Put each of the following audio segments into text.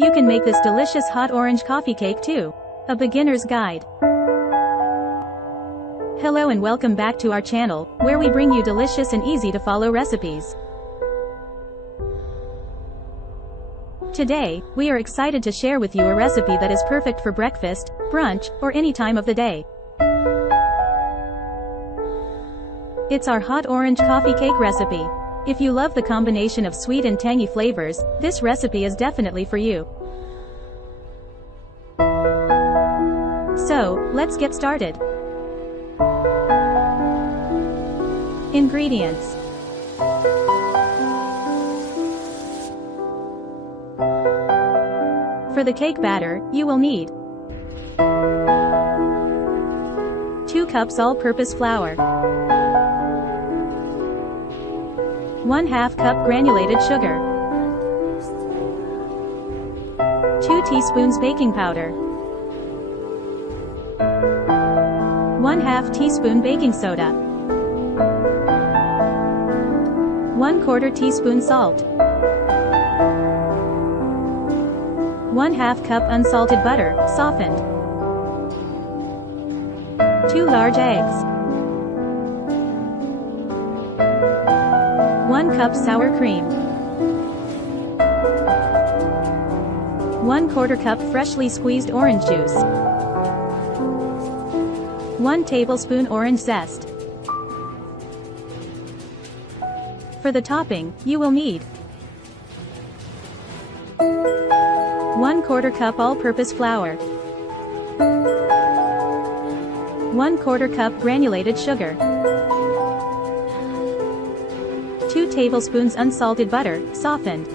You can make this delicious hot orange coffee cake too. A beginner's guide. Hello and welcome back to our channel, where we bring you delicious and easy to follow recipes. Today, we are excited to share with you a recipe that is perfect for breakfast, brunch, or any time of the day. It's our hot orange coffee cake recipe. If you love the combination of sweet and tangy flavors, this recipe is definitely for you. So, let's get started. Ingredients. For the cake batter, you will need 2 cups all-purpose flour, 1/2 cup granulated sugar, 2 teaspoons baking powder, 1/2 teaspoon baking soda, 1/4 teaspoon salt, 1/2 cup unsalted butter, softened, 2 large eggs, 1 cup sour cream, 1/4 cup freshly squeezed orange juice, 1 tablespoon orange zest. For the topping, you will need 1/4 cup all-purpose flour, 1/4 cup granulated sugar, 2 tablespoons unsalted butter, softened,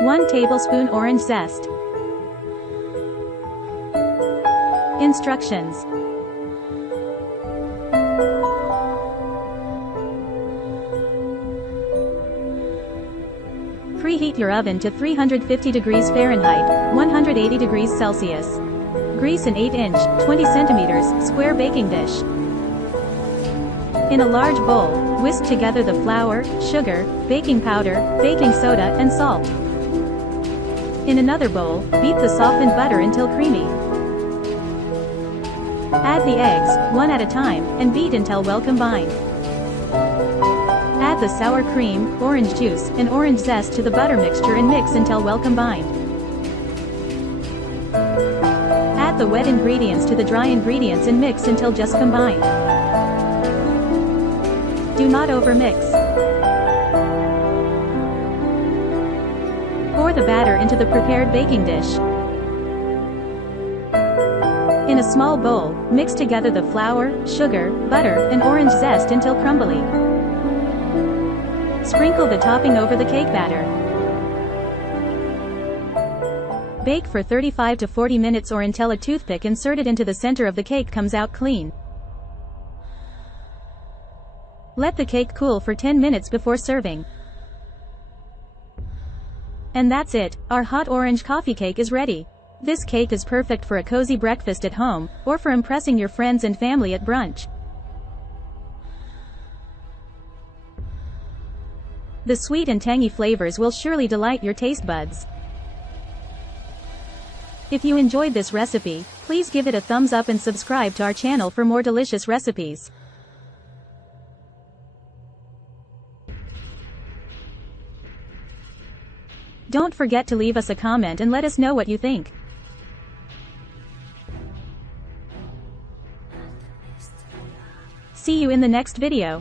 1 tablespoon orange zest. Instructions. Preheat your oven to 350 degrees Fahrenheit, 180 degrees Celsius. Grease an 8-inch, 20 centimeters, square baking dish. In a large bowl, whisk together the flour, sugar, baking powder, baking soda, and salt. In another bowl, beat the softened butter until creamy. Add the eggs, one at a time, and beat until well combined. Add the sour cream, orange juice, and orange zest to the butter mixture and mix until well combined. Add the wet ingredients to the dry ingredients and mix until just combined. Do not overmix. Pour the batter into the prepared baking dish. In a small bowl, mix together the flour, sugar, butter, and orange zest until crumbly. Sprinkle the topping over the cake batter. Bake for 35 to 40 minutes or until a toothpick inserted into the center of the cake comes out clean. Let the cake cool for 10 minutes before serving. And that's it, our hot orange coffee cake is ready. This cake is perfect for a cozy breakfast at home, or for impressing your friends and family at brunch. The sweet and tangy flavors will surely delight your taste buds. If you enjoyed this recipe, please give it a thumbs up and subscribe to our channel for more delicious recipes. Don't forget to leave us a comment and let us know what you think. See you in the next video.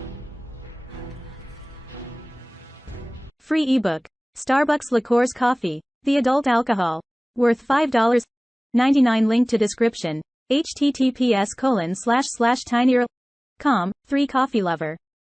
Free ebook. Starbucks Liqueurs Coffee. The adult alcohol. Worth $5.99. Link to description. https://tinyurl.com. 3 Coffee Lover.